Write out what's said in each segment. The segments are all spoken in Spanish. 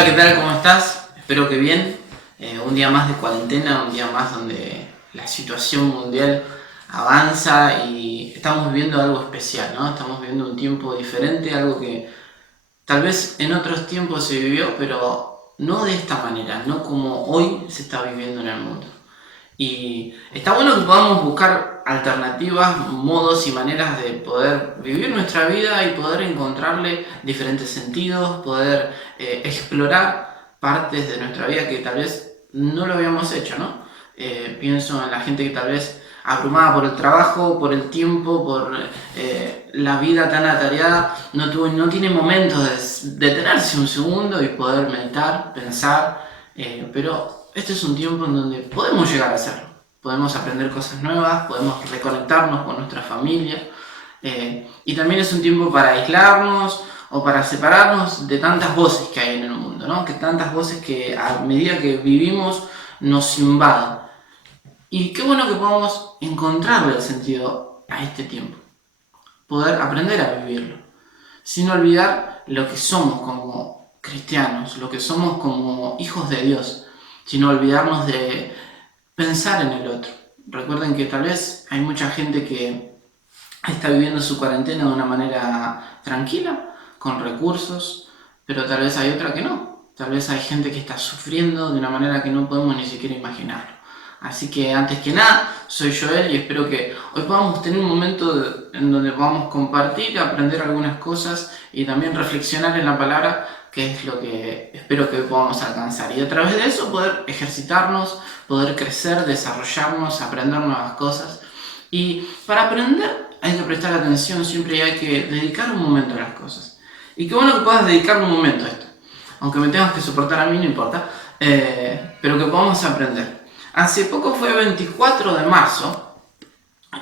Hola, ¿qué tal? ¿Cómo estás? Espero que bien. Un día más de cuarentena, un día más donde la situación mundial avanza y estamos viviendo algo especial, ¿no? Estamos viviendo un tiempo diferente, algo que tal vez en otros tiempos se vivió, pero no de esta manera, no como hoy se está viviendo en el mundo. Y está bueno que podamos buscar alternativas, modos y maneras de poder vivir nuestra vida y poder encontrarle diferentes sentidos, poder explorar partes de nuestra vida que tal vez no lo habíamos hecho, ¿no? Pienso en la gente que tal vez abrumada por el trabajo, por el tiempo, por la vida tan atareada, no tiene momentos de detenerse un segundo y poder meditar, pensar, pero este es un tiempo en donde podemos llegar a hacerlo. Podemos aprender cosas nuevas, podemos reconectarnos con nuestra familia. Y también es un tiempo para aislarnos o para separarnos de tantas voces que hay en el mundo, ¿no? Que tantas voces que a medida que vivimos nos invaden. Y qué bueno que podamos encontrarle el sentido a este tiempo. Poder aprender a vivirlo. Sin olvidar lo que somos como cristianos, lo que somos como hijos de Dios, sin olvidarnos de pensar en el otro. Recuerden que tal vez hay mucha gente que está viviendo su cuarentena de una manera tranquila, con recursos, pero tal vez hay otra que no. Tal vez hay gente que está sufriendo de una manera que no podemos ni siquiera imaginarlo. Así que antes que nada, soy Joel y espero que hoy podamos tener un momento en donde podamos compartir, aprender algunas cosas y también reflexionar en la palabra, que es lo que espero que podamos alcanzar. Y a través de eso poder ejercitarnos, poder crecer, desarrollarnos, aprender nuevas cosas. Y para aprender hay que prestar atención siempre y hay que dedicar un momento a las cosas. Y qué bueno que puedas dedicar un momento a esto. Aunque me tengas que soportar a mí, no importa. Pero que podamos aprender. Hace poco fue 24 de marzo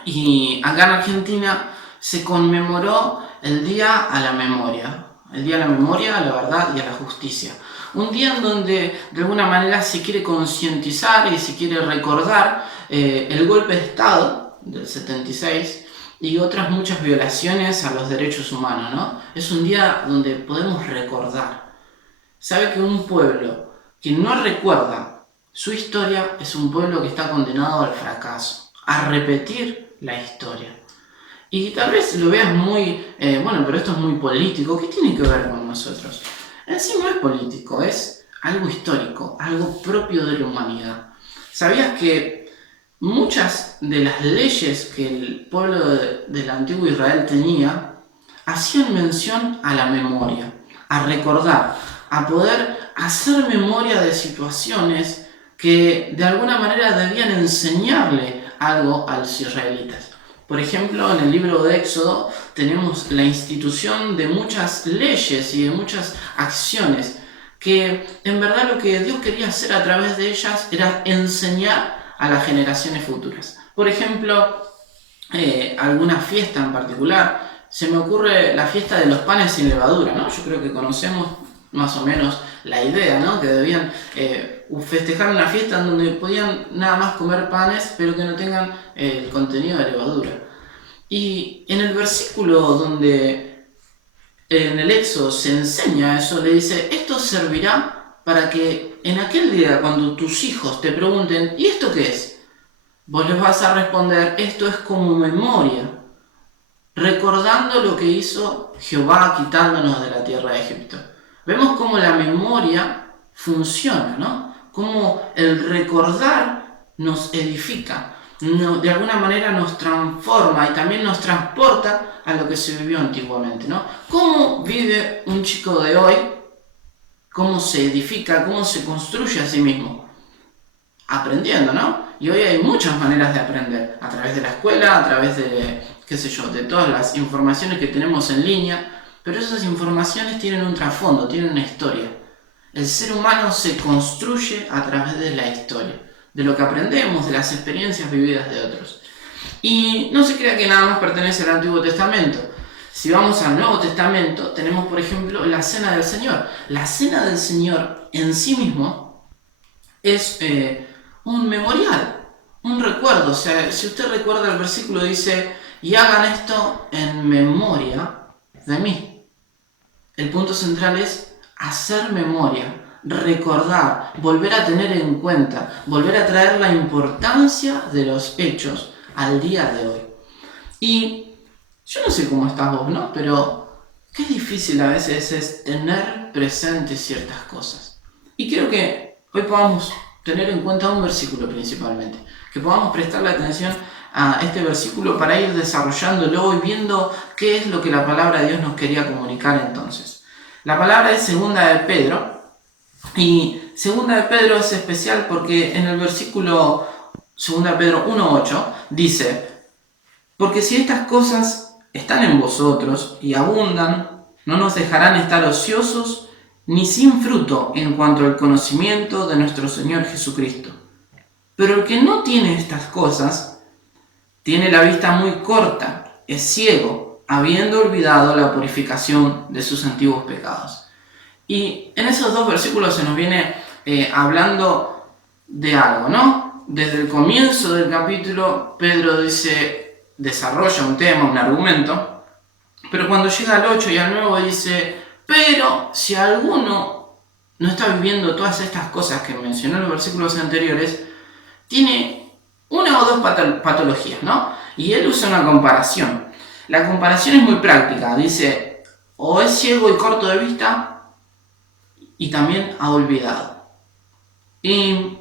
y acá en Argentina se conmemoró el Día a la Memoria. El Día a la Memoria, a la Verdad y a la Justicia. Un día en donde de alguna manera se quiere concientizar y se quiere recordar el golpe de Estado del 76 y otras muchas violaciones a los derechos humanos, ¿no? Es un día donde podemos recordar. Sabe que un pueblo que no recuerda su historia es un pueblo que está condenado al fracaso, a repetir la historia. Y tal vez lo veas muy, bueno, pero esto es muy político. ¿Qué tiene que ver con nosotros? En sí no es político, es algo histórico, algo propio de la humanidad. ¿Sabías que muchas de las leyes que el pueblo del antiguo Israel tenía hacían mención a la memoria, a recordar, a poder hacer memoria de situaciones que de alguna manera debían enseñarle algo a los israelitas? Por ejemplo, en el libro de Éxodo tenemos la institución de muchas leyes y de muchas acciones que en verdad lo que Dios quería hacer a través de ellas era enseñar a las generaciones futuras. Por ejemplo, alguna fiesta en particular, se me ocurre la fiesta de los panes sin levadura, ¿no? Yo creo que conocemos más o menos la idea, ¿no? Que debían festejar una fiesta en donde podían nada más comer panes, pero que no tengan el contenido de levadura. Y en el versículo donde en el Éxodo se enseña eso, le dice, esto servirá para que en aquel día, cuando tus hijos te pregunten, ¿y esto qué es? Vos les vas a responder, esto es como memoria, recordando lo que hizo Jehová quitándonos de la tierra de Egipto. Vemos cómo la memoria funciona, ¿no? Cómo el recordar nos edifica, de alguna manera nos transforma y también nos transporta a lo que se vivió antiguamente, ¿no? ¿Cómo vive un chico de hoy? ¿Cómo se edifica? ¿Cómo se construye a sí mismo? Aprendiendo, ¿no? Y hoy hay muchas maneras de aprender, a través de la escuela, a través de, qué sé yo, de todas las informaciones que tenemos en línea, pero esas informaciones tienen un trasfondo, tienen una historia. El ser humano se construye a través de la historia, de lo que aprendemos, de las experiencias vividas de otros. Y no se crea que nada más pertenece al Antiguo Testamento. Si vamos al Nuevo Testamento, tenemos por ejemplo la Cena del Señor. La Cena del Señor en sí mismo es un memorial, un recuerdo. O sea, si usted recuerda el versículo dice, y hagan esto en memoria de mí. El punto central es hacer memoria, recordar, volver a tener en cuenta, volver a traer la importancia de los hechos al día de hoy. Y yo no sé cómo estás vos, ¿no? Pero qué difícil a veces es tener presentes ciertas cosas. Y quiero que hoy podamos tener en cuenta un versículo principalmente, que podamos prestarle atención a este versículo para ir desarrollándolo y viendo qué es lo que la palabra de Dios nos quería comunicar entonces. La palabra es segunda de Pedro, y segunda de Pedro es especial porque en el versículo segunda de Pedro 1:8 dice: porque si estas cosas están en vosotros y abundan, no nos dejarán estar ociosos ni sin fruto en cuanto al conocimiento de nuestro Señor Jesucristo. Pero el que no tiene estas cosas, tiene la vista muy corta, es ciego, habiendo olvidado la purificación de sus antiguos pecados. Y en esos dos versículos se nos viene hablando de algo, ¿no? Desde el comienzo del capítulo, Pedro desarrolla un tema, un argumento, pero cuando llega al 8 y al 9 dice: pero si alguno no está viviendo todas estas cosas que mencionó en los versículos anteriores, tiene una o dos patologías, ¿no? Y él usa una comparación. La comparación es muy práctica, dice: o es ciego y corto de vista, y también ha olvidado. Y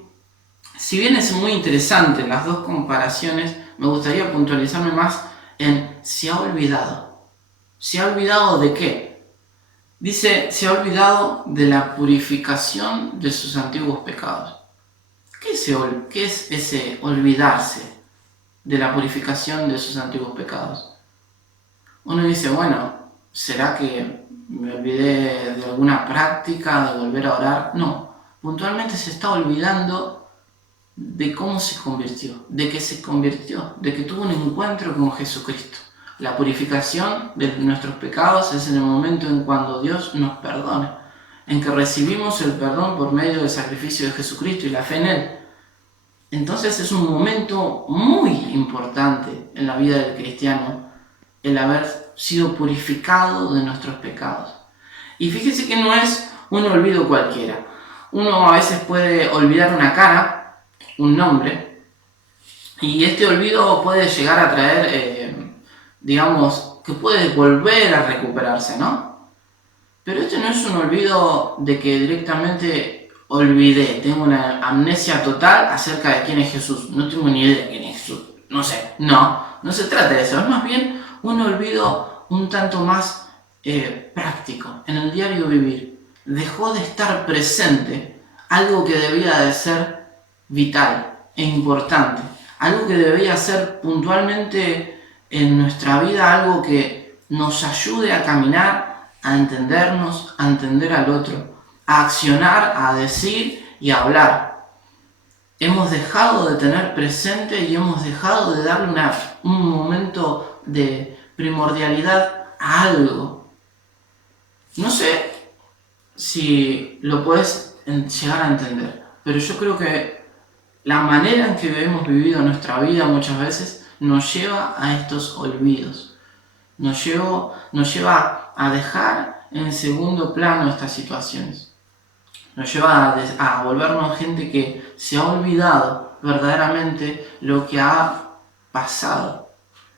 si bien es muy interesante las dos comparaciones, me gustaría puntualizarme más en si ha olvidado. ¿Se ha olvidado de qué? Dice: se ha olvidado de la purificación de sus antiguos pecados. ¿Qué es ese olvidarse de la purificación de sus antiguos pecados? Uno dice: bueno, ¿será que me olvidé de alguna práctica, de volver a orar? No, puntualmente se está olvidando de cómo se convirtió, de que se convirtió, de que tuvo un encuentro con Jesucristo. La purificación de nuestros pecados es en el momento en cuando Dios nos perdona, en que recibimos el perdón por medio del sacrificio de Jesucristo y la fe en Él. Entonces es un momento muy importante en la vida del cristiano el haber sido purificado de nuestros pecados. Y fíjese que no es un olvido cualquiera. Uno a veces puede olvidar una cara, un nombre, y este olvido puede llegar a traer, digamos, que puede volver a recuperarse, ¿no? Pero este no es un olvido de que directamente olvidé, tengo una amnesia total acerca de quién es Jesús, no tengo ni idea de quién es Jesús, no sé, no se trata de eso, es más bien un olvido un tanto más práctico, en el diario vivir. Dejó de estar presente algo que debía de ser vital e importante, algo que debía ser puntualmente en nuestra vida, algo que nos ayude a caminar, a entendernos, a entender al otro, a accionar, a decir y a hablar. Hemos dejado de tener presente y hemos dejado de darle un momento de primordialidad a algo. No sé si lo puedes llegar a entender, pero yo creo que la manera en que hemos vivido nuestra vida muchas veces nos lleva a estos olvidos, nos lleva a dejar en segundo plano estas situaciones, nos lleva a volvernos gente que se ha olvidado verdaderamente lo que ha pasado,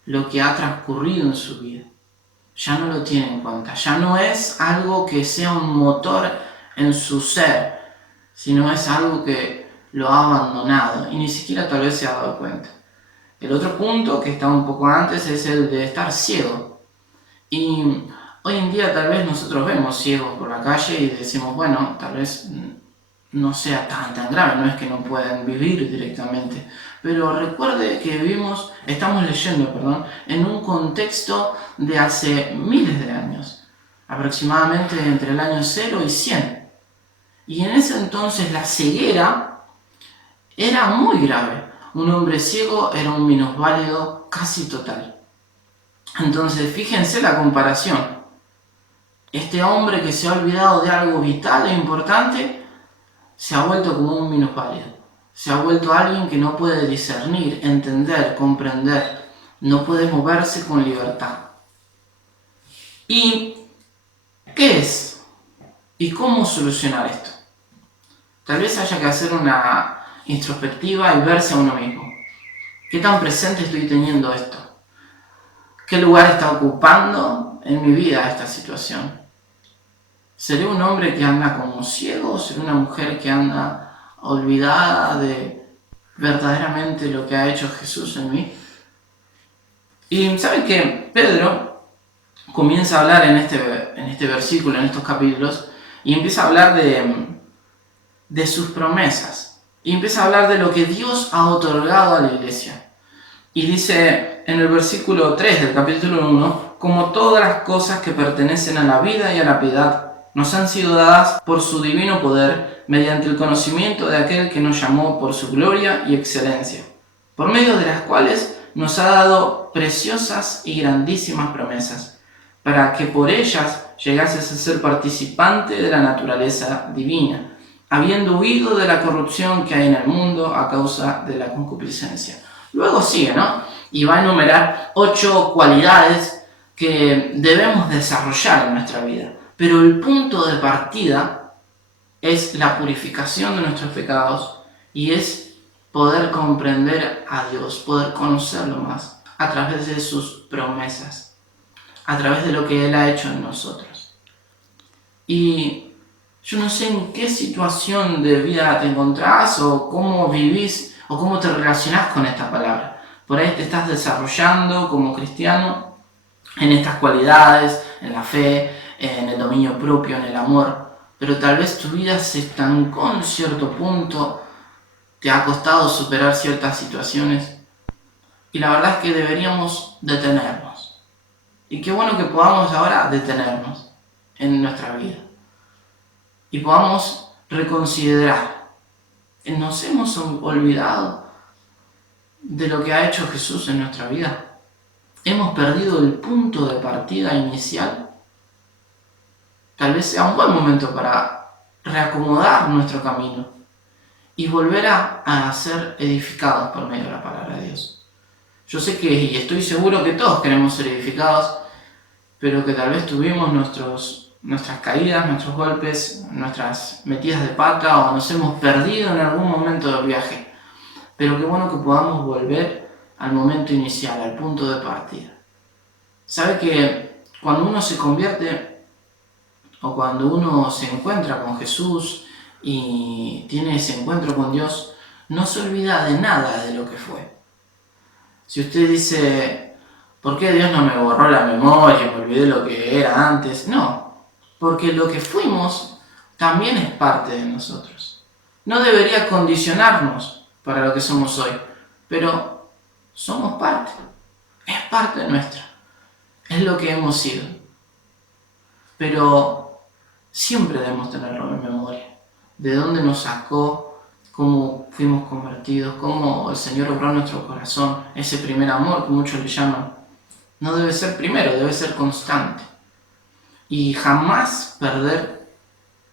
lo que ha transcurrido en su vida. Ya no lo tiene en cuenta, ya no es algo que sea un motor en su ser, sino es algo que lo ha abandonado y ni siquiera tal vez se ha dado cuenta. El otro punto, que está un poco antes, es el de estar ciego. Y hoy en día tal vez nosotros vemos ciegos por la calle y decimos: bueno, tal vez no sea tan grave, no es que no puedan vivir directamente. Pero recuerde que estamos leyendo, en un contexto de hace miles de años, aproximadamente entre el año 0 y 100. Y en ese entonces la ceguera era muy grave. Un hombre ciego era un minusválido casi total. Entonces, fíjense la comparación. Este hombre que se ha olvidado de algo vital e importante se ha vuelto como un minusválido. Se ha vuelto alguien que no puede discernir, entender, comprender. No puede moverse con libertad. ¿Y qué es? ¿Y cómo solucionar esto? Tal vez haya que hacer una introspectiva y verse a uno mismo. ¿Qué tan presente estoy teniendo esto? ¿Qué lugar está ocupando en mi vida esta situación? ¿Seré un hombre que anda como ciego o seré una mujer que anda olvidada de verdaderamente lo que ha hecho Jesús en mí? Y ¿saben qué? Pedro comienza a hablar en este versículo, en estos capítulos, y empieza a hablar de sus promesas. Y empieza a hablar de lo que Dios ha otorgado a la iglesia. Y dice en el versículo 3 del capítulo 1, como todas las cosas que pertenecen a la vida y a la piedad, nos han sido dadas por su divino poder, mediante el conocimiento de aquel que nos llamó por su gloria y excelencia, por medio de las cuales nos ha dado preciosas y grandísimas promesas, para que por ellas llegases a ser participante de la naturaleza divina, habiendo huido de la corrupción que hay en el mundo a causa de la concupiscencia. Luego sigue, ¿no? Y va a enumerar 8 cualidades que debemos desarrollar en nuestra vida. Pero el punto de partida es la purificación de nuestros pecados y es poder comprender a Dios, poder conocerlo más a través de sus promesas, a través de lo que Él ha hecho en nosotros. Y yo no sé en qué situación de vida te encontrás o cómo vivís o cómo te relacionás con esta palabra. Por ahí te estás desarrollando como cristiano en estas cualidades, en la fe, en el dominio propio, en el amor, pero tal vez tu vida se estancó en cierto punto, te ha costado superar ciertas situaciones y la verdad es que deberíamos detenernos. Y qué bueno que podamos ahora detenernos en nuestra vida y podamos reconsiderar. ¿Nos hemos olvidado de lo que ha hecho Jesús en nuestra vida? ¿Hemos perdido el punto de partida inicial? Tal vez sea un buen momento para reacomodar nuestro camino y volver a ser edificados por medio de la palabra de Dios. Yo sé que, y estoy seguro que todos queremos ser edificados, pero que tal vez tuvimos nuestras caídas, nuestros golpes, nuestras metidas de pata o nos hemos perdido en algún momento del viaje. Pero qué bueno que podamos volver al momento inicial, al punto de partida. ¿Sabe que cuando uno se convierte o cuando uno se encuentra con Jesús y tiene ese encuentro con Dios, no se olvida de nada de lo que fue? Si usted dice, ¿por qué Dios no me borró la memoria y me olvidé lo que era antes? No, porque lo que fuimos también es parte de nosotros. No debería condicionarnos para lo que somos hoy, pero somos parte, es parte nuestra, es lo que hemos sido. Pero siempre debemos tenerlo en memoria, de dónde nos sacó, cómo fuimos convertidos, cómo el Señor obró en nuestro corazón, ese primer amor que muchos le llaman. No debe ser primero, debe ser constante. Y jamás perder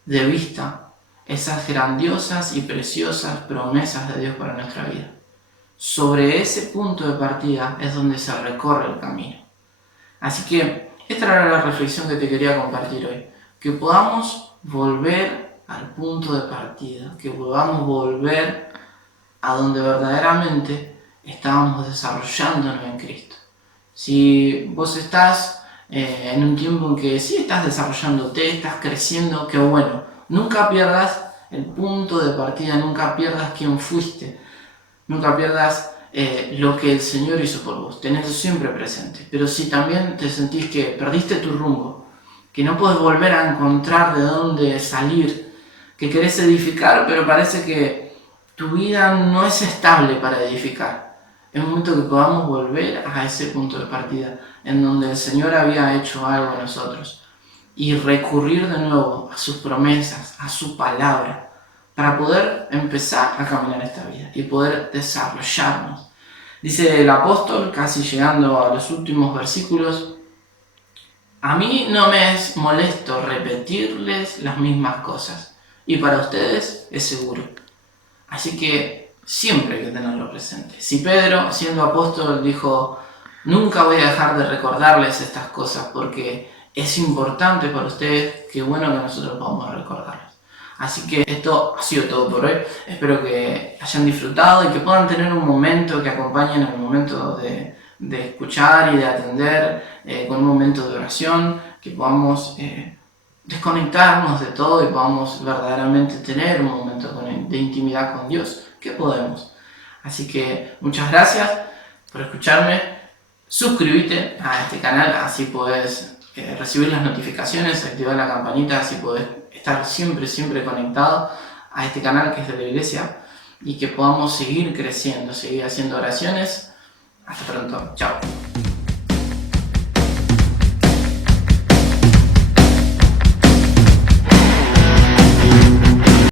de vista esas grandiosas y preciosas promesas de Dios para nuestra vida. Sobre ese punto de partida es donde se recorre el camino. Así que esta era la reflexión que te quería compartir hoy. Que podamos volver al punto de partida, que podamos volver a donde verdaderamente estábamos desarrollándonos en Cristo. Si vos estás en un tiempo en que sí estás desarrollándote, estás creciendo, qué bueno. Nunca pierdas el punto de partida, nunca pierdas quién fuiste, nunca pierdas lo que el Señor hizo por vos. Tenés eso siempre presente. Pero si también te sentís que perdiste tu rumbo, que no puedes volver a encontrar de dónde salir, que querés edificar, pero parece que tu vida no es estable para edificar. Es un momento que podamos volver a ese punto de partida, en donde el Señor había hecho algo en nosotros, y recurrir de nuevo a sus promesas, a su palabra, para poder empezar a caminar esta vida y poder desarrollarnos. Dice el apóstol, casi llegando a los últimos versículos, a mí no me es molesto repetirles las mismas cosas, y para ustedes es seguro. Así que siempre hay que tenerlo presente. Si Pedro, siendo apóstol, dijo, nunca voy a dejar de recordarles estas cosas porque es importante para ustedes, qué bueno que nosotros podamos recordarlas. Así que esto ha sido todo por hoy. Espero que hayan disfrutado y que puedan tener un momento que acompañen el momento de escuchar y de atender, con un momento de oración, que podamos desconectarnos de todo y podamos verdaderamente tener un momento de intimidad con Dios, que podemos. Así que muchas gracias por escucharme. Suscríbete a este canal, así podés recibir las notificaciones, activar la campanita, así podés estar siempre conectado a este canal que es de la iglesia y que podamos seguir creciendo, seguir haciendo oraciones. Hasta pronto, chao.